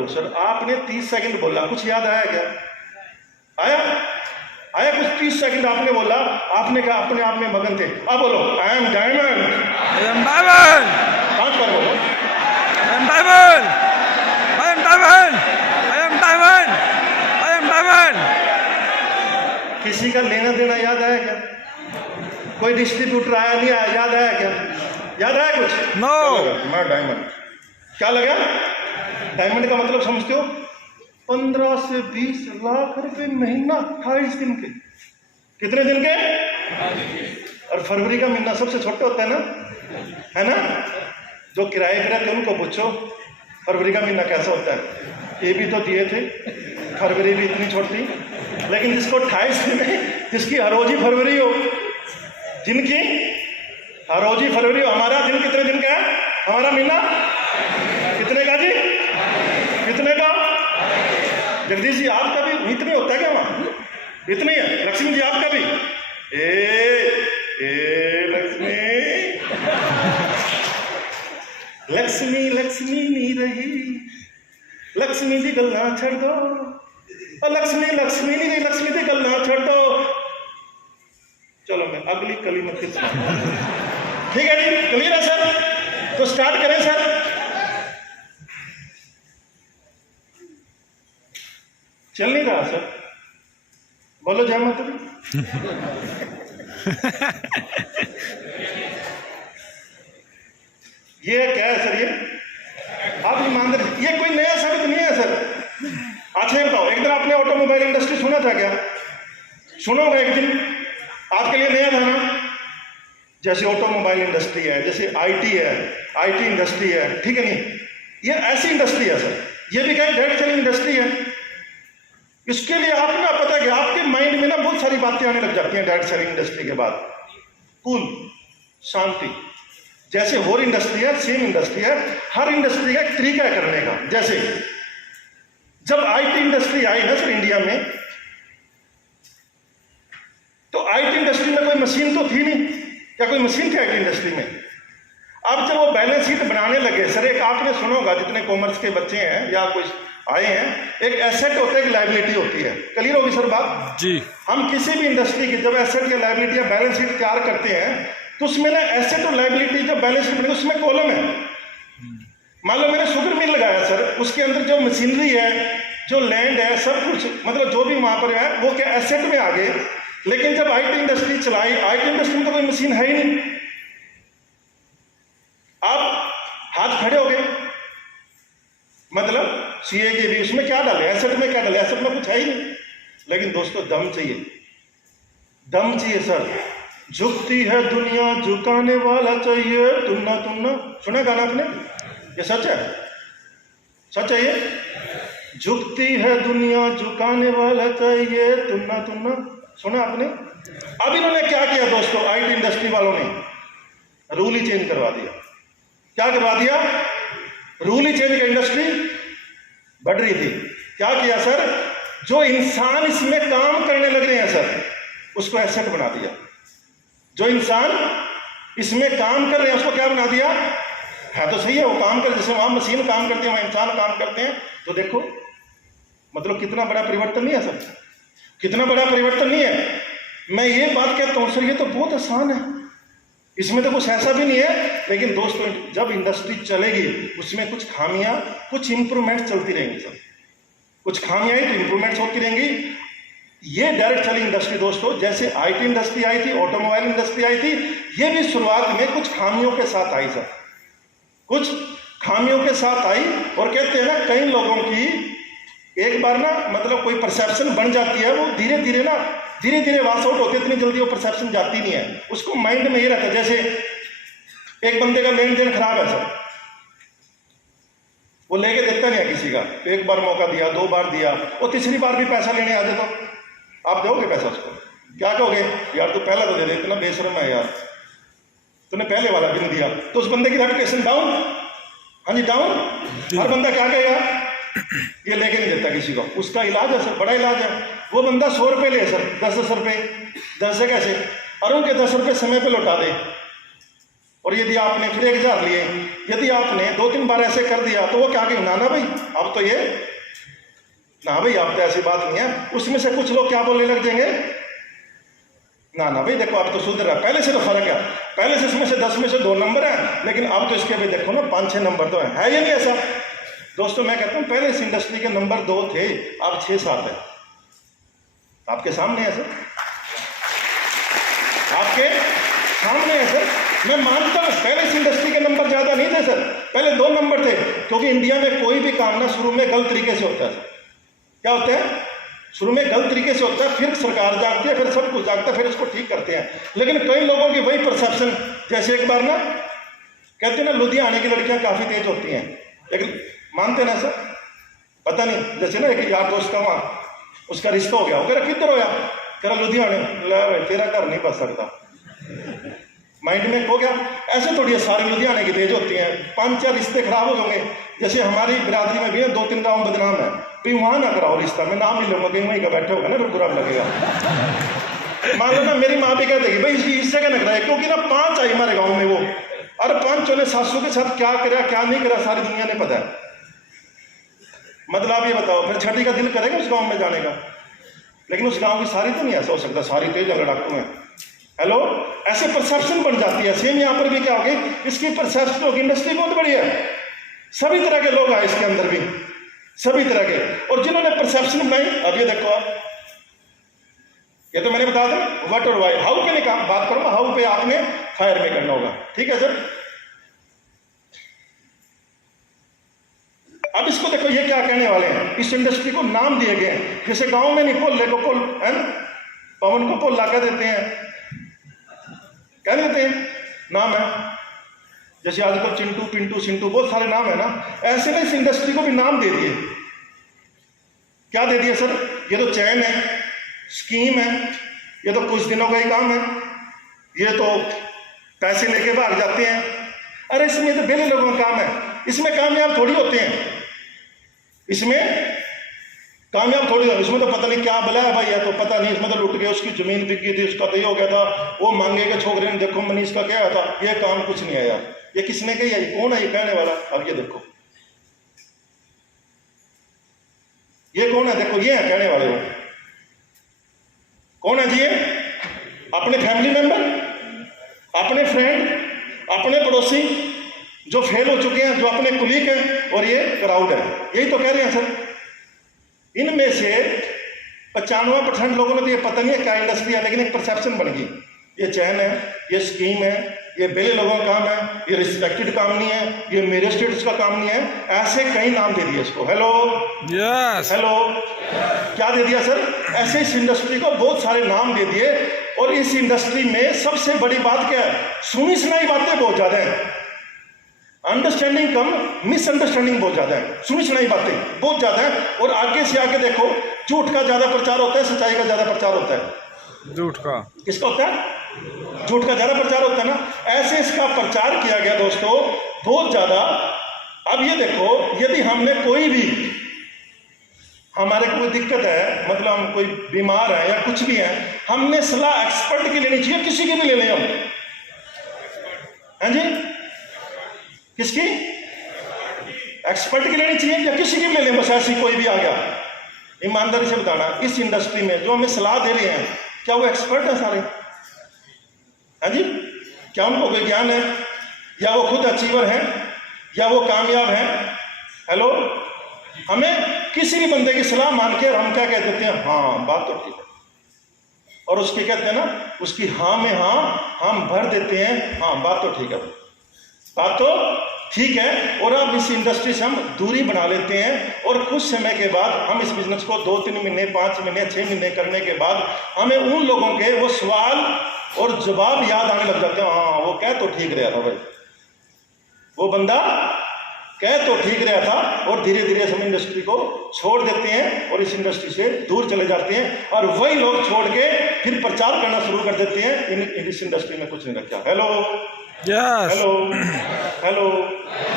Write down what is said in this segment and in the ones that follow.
रहे हो सर, आपने 30 सेकंड बोला, कुछ याद आया क्या? आया कुछ? 30 सेकंड आपने बोला, आपने कहा अपने आप में मगन थे। अब बोलो I am diamond, I am diamond, 5 बार बोलो I am diamond, I am diamond, I am diamond, I am diamond. किसी का लेना देना याद आया क्या? कोई डिस्ट्रीब्यूटर आया नहीं आया, याद आया क्या? याद आया कुछ? नो। मैं डायमंड, क्या लगा? डायमंड का मतलब समझते हो? 15 से 20 लाख रुपए महीना, 28 दिन के। कितने दिन के? और फरवरी का महीना सबसे छोटा होता है ना? जो किराए पे रहते हैं उनको पूछो फरवरी का महीना कैसा होता है। ये भी तो दिए थे, फरवरी भी इतनी छोटी, लेकिन जिसको 28 दिन है, जिसकी हरोजी फरवरी हो, जिनकी हरोजी फरवरी हो। हमारा दिन कितने दिन का है? हमारा महीना कितने का जी? कितने का? जगदीश जी आपका भी इतने होता है क्या? वहाँ इतने है? लक्ष्मी जी आपका भी? ए लक्ष्मी लक्ष्मी लक्ष्मी नहीं रही, लक्ष्मी जी गलना छड़ दो, लक्ष्मी लक्ष्मी नहीं रही, लक्ष्मी जी गलना छड़ दो। चलो मैं अगली कली मत ठीक है जी, क्लियर है सर? तो स्टार्ट करें सर। चल नहीं रहा सर, बोलो जय माता दी। ये क्या है सर? ये आप ईमानदार, ये कोई नया शब्द नहीं है सर। अच्छा ये बताओ, एक दिन आपने ऑटोमोबाइल इंडस्ट्री सुना था क्या? सुनोगे एक दिन, आपके लिए नया था ना? जैसे ऑटोमोबाइल इंडस्ट्री है, जैसे आईटी है, आईटी इंडस्ट्री है, ठीक है नहीं? ये ऐसी इंडस्ट्री है सर, ये भी क्या डायरेक्ट सेलिंग इंडस्ट्री है। इसके लिए आपको ना पता है कि आपके माइंड में ना बहुत सारी बातें आने लग जाती हैं डायरेक्ट सेलिंग इंडस्ट्री के बाद। कूल, शांति, जैसे और इंडस्ट्री है, सेम इंडस्ट्री है, हर इंडस्ट्री का एक तरीका है करने का। जैसे जब आईटी इंडस्ट्री आई ना सर इंडिया में, तो आईटी इंडस्ट्री में कोई मशीन तो थी नहीं, क्या कोई मशीन थी आईटी इंडस्ट्री में? अब जब वो बैलेंस शीट बनाने लगे सर, एक आपने सुना होगा, जितने कॉमर्स के बच्चे हैं या कुछ आए हैं, एक एसेट होता है, एक लायबिलिटी होती है। क्लियर होगी सर बात जी? हम किसी भी इंडस्ट्री की जब एसेट या लायबिलिटी या बैलेंस शीट तैयार करते हैं, तो उसमें ना एसेट और लायबिलिटी जब बैलेंस शीट बनेगी उसमें कॉलम है। मान लो मैंने शुगर मिल लगाया सर, उसके अंदर जो मशीनरी है, जो लैंड है, सब कुछ मतलब जो भी वहां पर है वो क्या एसेट में आ गए। लेकिन जब आईटी इंडस्ट्री चलाई, आईटी इंडस्ट्री में तो कोई मशीन है ही नहीं, आप हाथ खड़े हो गए, मतलब सीए के भी उसमें क्या डाले, एसेट में क्या डाले? एसेट में कुछ है ही नहीं। लेकिन दोस्तों दम चाहिए, दम चाहिए सर। झुकती है दुनिया, झुकाने वाला चाहिए। तुन्ना तुन्ना सुना गाना आपने? ये सच है, सच है ये। झुकती है दुनिया, झुकाने वाला चाहिए। तुन्ना तुन्ना सुना आपने? अब इन्होंने क्या किया दोस्तों, आईटी इंडस्ट्री वालों ने रूल ही चेंज करवा दिया। क्या करवा दिया? रूल ही चेंज किया। इंडस्ट्री बढ़ रही थी, क्या किया सर? जो इंसान इसमें काम करने लग रहे हैं सर, उसको एसेट बना दिया। जो इंसान इसमें काम कर रहे हैं उसको क्या बना दिया? है तो सही है, वो काम कर, जैसे वहां मशीन काम करती है वहां इंसान काम करते हैं। तो देखो मतलब कितना बड़ा परिवर्तन नहीं है सर, कितना बड़ा परिवर्तन नहीं है। मैं ये बात कहता हूं सर, ये तो बहुत आसान है, इसमें तो कुछ ऐसा भी नहीं है। लेकिन दोस्तों जब इंडस्ट्री चलेगी उसमें कुछ खामियां, कुछ इंप्रूवमेंट चलती रहेंगी सर। कुछ खामियां आई तो इंप्रूवमेंट्स होती रहेंगी। ये डायरेक्ट सेलिंग इंडस्ट्री दोस्तों, जैसे आईटी इंडस्ट्री आई थी, ऑटोमोबाइल इंडस्ट्री आई थी, ये भी शुरुआत में कुछ खामियों के साथ आई सर, कुछ खामियों के साथ आई। और कहते हैं ना, कई लोगों की एक बार ना मतलब कोई परसेप्शन बन जाती है, वो धीरे धीरे ना धीरे धीरे वास आउट होती है, इतनी जल्दी वो परसेप्शन जाती नहीं है, उसको माइंड में ये रहता है। जैसे एक बंदे का लेन देन खराब है सर, वो लेके देता नहीं है किसी का, एक बार मौका दिया, 2 बार दिया, वो तीसरी बार भी पैसा लेने आ जाए तो आप दोगे पैसा उसको? क्या कहोगे? यार तू पहला तो दे दे, इतना बेशर्म है यार, तूने पहले वाला भी नहीं दिया। तो उस बंदे की रेपुटेशन डाउन, हाँ जी डाउन। हर बंदा क्या कहेगा, ये लेके नहीं देता किसी को। उसका इलाज है सर, बड़ा इलाज है। वो बंदा 100 रुपये ले सर, 10-10 रुपये, 10 से कैसे, और उनके 10 रुपये समय पे लौटा दे, और यदि आपने फिर 1000 लिए, यदि आपने 2-3 बार ऐसे कर दिया तो वो क्या कहेंगे, ना भाई अब तो ये, ना भाई अब तो ऐसी बात नहीं है। उसमें से कुछ लोग क्या बोलने लग जाएंगे, ना भाई देखो अब तो सुधर रहा है, पहले से तो फर्क है, पहले से इसमें से 10 में से 2 नंबर है, लेकिन अब तो इसके भी देखो ना 5-6 नंबर तो है या नहीं ऐसा। दोस्तों मैं कहता हूं पहले इस इंडस्ट्री के नंबर 2 थे, अब 6-7 है, आपके सामने है सर, आपके सामने है सर। मैं मानता हूं पहले इस इंडस्ट्री के नंबर ज्यादा नहीं थे सर, पहले 2 नंबर थे, क्योंकि इंडिया में कोई भी काम ना शुरू में गलत तरीके से होता है सर। क्या होता है, शुरू में गलत तरीके से होता है, फिर सरकार जागती है, फिर सब कुछ जागता है, फिर इसको ठीक करते हैं। लेकिन कई लोगों की वही परसेप्शन, जैसे एक बार ना कहते हैं ना लुधियाने की लड़कियां काफी तेज होती हैं, लेकिन मानते ना सर, पता नहीं, जैसे ना एक यार दोस्त का वहां उसका रिश्ता हो गया, वो कह रहा किधर होया, कह रहा लुधियाने, ला भाई तेरा घर नहीं बच सकता, माइंड में हो गया। ऐसे थोड़ी सारी लुधियाने की तेज होती हैं, 5-4 रिश्ते खराब हो जाएंगे। जैसे हमारी बिरादरी में भी 2-3 गाँव बदनाम है, भाई वहां ना कराओ रिश्ता, मैं नाम नहीं लूंगा, कहीं वहीं का बैठे होगा ना, फिर बुरा लगेगा। मान लो ना मेरी माँ भी कह देगी भाई इससे क्या न कराए, क्योंकि ना 5 आई हमारे गाँव में वो, और 5 ने सासू के साथ क्या करा क्या नहीं करा सारी दुनिया ने पता है। मतलब आप ये बताओ फिर छठी का दिल करेगा उस गाँव में जाने का, लेकिन उस गाँव की सारी तो नहीं ऐसा हो सकता, सारी तेज लड़ाकू हैं। हेलो, ऐसे परसेप्शन बन जाती है। सेम यहाँ पर भी क्या होगी, इसकी परसेप्शन होगी, इंडस्ट्री बहुत बड़ी है, सभी तरह के लोग आए इसके अंदर भी, सभी तरह के, और जिन्होंने परसेप्शन बनाई, अब ये देखो आप, ये तो मैंने बता दिया व्हाट और वाई, हाउ पे नहीं काम बात करूंगा, हाउ पे आपने फायर में करना होगा, ठीक है सर। अब इसको देखो ये क्या कहने वाले हैं, इस इंडस्ट्री को नाम दिए गए हैं, जैसे गांव में नहीं पोल्ले को पोल है ना, पवन को पोल्ला कह देते हैं, कह देते हैं नाम है, जैसे आजकल चिंटू पिंटू सिंटू बहुत सारे नाम है ना, ऐसे में इस इंडस्ट्री को भी नाम दे दिए। क्या दे दिए सर, ये तो चैन है, स्कीम है, ये तो कुछ दिनों का ही काम है, ये तो पैसे लेके भाग जाते हैं। अरे इसमें तो बेले लोगों का काम है, इसमें कामयाब थोड़ी होते हैं, इसमें कामयाब थोड़ी हो, इसमें तो पता नहीं क्या बला है भाई, है तो पता नहीं, इसमें तो लुट गया, उसकी जमीन बिक गई थी, उसका तो ये हो गया था, वो मांगे के छोकरे ने देखो मनीष का क्या था, ये काम कुछ नहीं आया, ये किसने कही है, कौन है ये कहने वाला। अब ये देखो ये कौन है, देखो ये है कहने वाले, वो कौन है जी, ये अपने फैमिली मेंबर, अपने फ्रेंड, अपने पड़ोसी जो फेल हो चुके हैं, जो अपने कुलीग हैं, और ये क्राउड है, यही तो कह रहे हैं सर। इनमें से 95% लोगों ने तो ये पता नहीं है क्या इंडस्ट्री है, लेकिन एक परसेप्शन बन गई, ये चैन है, ये स्कीम है, ये बेले लोगों का काम है, ये रिस्पेक्टेड काम नहीं है, ये मेरे स्टेटस का काम नहीं है, ऐसे कई नाम दे दिए इसको। हेलो यस, हेलो, क्या दे दिया सर, ऐसे इस इंडस्ट्री को बहुत सारे नाम दे दिए। और इस इंडस्ट्री में सबसे बड़ी बात क्या है, सुनी सुनाई बातें बहुत ज्यादा है, अंडरस्टैंडिंग कम, मिसअंडरस्टैंडिंग बहुत ज्यादा है, सुनी सुनाई बातें बहुत ज्यादा है। और आगे से आगे देखो, झूठ का ज्यादा प्रचार होता है, सच्चाई का ज्यादा प्रचार होता है। झूठ का किसका होता है, झूठ का ज्यादा प्रचार होता है ना, ऐसे इसका प्रचार किया गया दोस्तों बहुत ज्यादा। अब ये देखो, यदि हमने कोई भी, हमारे को कोई दिक्कत है, मतलब हम कोई बीमार है या कुछ भी है, हमने सलाह एक्सपर्ट की लेनी चाहिए, किसी की भी ले लें हम, हाँ जी, किसकी, एक्सपर्ट की लेनी चाहिए या किसी की भी ले लें, बस ऐसी कोई भी आ गया। ईमानदारी से बताना, इस इंडस्ट्री में जो हमें सलाह दे रहे हैं, क्या वो एक्सपर्ट है सारे, हाँ जी, क्या उनको कोई ज्ञान है, या वो खुद अचीवर हैं, या वो कामयाब हैं। हेलो, हमें किसी भी बंदे की सलाह मान के हम क्या कह देते हैं, हाँ बात तो ठीक है, और उसकी कहते हैं ना, उसकी हाँ में हाँ हम भर देते हैं, हाँ बात तो ठीक है, बात तो ठीक है। और अब इस इंडस्ट्री से हम दूरी बना लेते हैं, और कुछ समय के बाद हम इस बिजनेस को 2-3 महीने 5 महीने 6 महीने करने के बाद हमें उन लोगों के वो सवाल और जवाब याद आने लग जाते हैं, हाँ वो कह तो ठीक रहा था भाई, वो बंदा कह तो ठीक रहा था। और धीरे धीरे हम इंडस्ट्री को छोड़ देते हैं और इस इंडस्ट्री से दूर चले जाते हैं, और वही लोग छोड़ के फिर प्रचार करना शुरू कर देते हैं, इस इंडस्ट्री में कुछ नहीं रखा। हेलो यस, हेलो हेलो,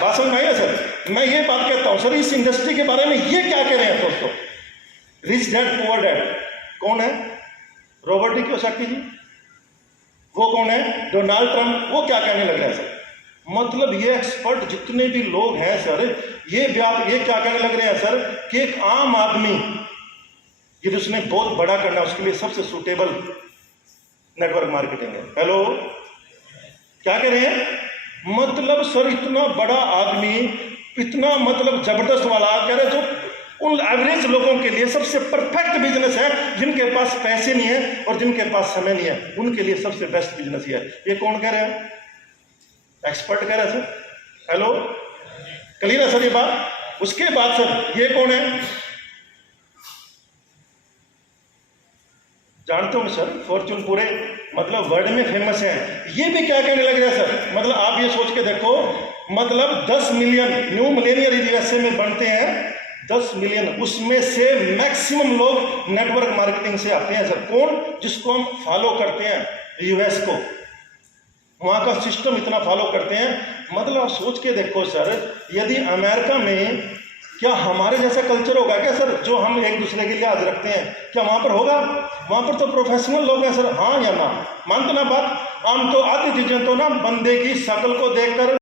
बात समझ में आई ना सर। मैं ये बात कहता हूँ सर, इस इंडस्ट्री के बारे में ये क्या कह रहे हैं दोस्तों, रिच डैड पुअर डैड, कौन है, रॉबर्ट डी कियोसाकी जी, वो कौन है? Donald Trump. वो क्या कहने लग रहा है सर? मतलब ये एक्सपर्ट जितने भी लोग हैं सर, ये क्या कहने लग रहे हैं सर कि एक आम आदमी यदि उसने बहुत बड़ा करना है उसके लिए सबसे सूटेबल नेटवर्क मार्केटिंग है। हेलो, क्या कह रहे हैं? मतलब सर इतना बड़ा आदमी, इतना मतलब जबरदस्त वाला कह रहे जो उन एवरेज लोगों के लिए सबसे परफेक्ट बिजनेस है, जिनके पास पैसे नहीं है और जिनके पास समय नहीं है, उनके लिए सबसे बेस्ट बिजनेस है। ये कौन कह रहे हैं? एक्सपर्ट कह रहे हैं सर। हेलो, क्लियर है सर ये बात? उसके बाद सर ये कौन है? जानते हो सर, फॉर्चून पूरे मतलब वर्ल्ड में फेमस है। ये भी क्या कहने लग रहा है सर? मतलब आप ये सोच के देखो, मतलब 10 मिलियन न्यू मिलेनियर यूएसए में बनते हैं, 10 मिलियन, उसमें से मैक्सिमम लोग नेटवर्क मार्केटिंग से आते हैं सर। कौन? जिसको हम फॉलो करते हैं, यूएस को, वहां का सिस्टम इतना फॉलो करते हैं। मतलब आप सोच के देखो सर, यदि अमेरिका में क्या हमारे जैसा कल्चर होगा क्या सर, जो हम एक दूसरे के लिए आज रखते हैं, क्या वहां पर होगा? वहां पर तो प्रोफेशनल लोग हैं सर। हाँ या ना? मानते ना बात? हम तो आधी चीजें तो ना बंदे की शक्ल को देखकर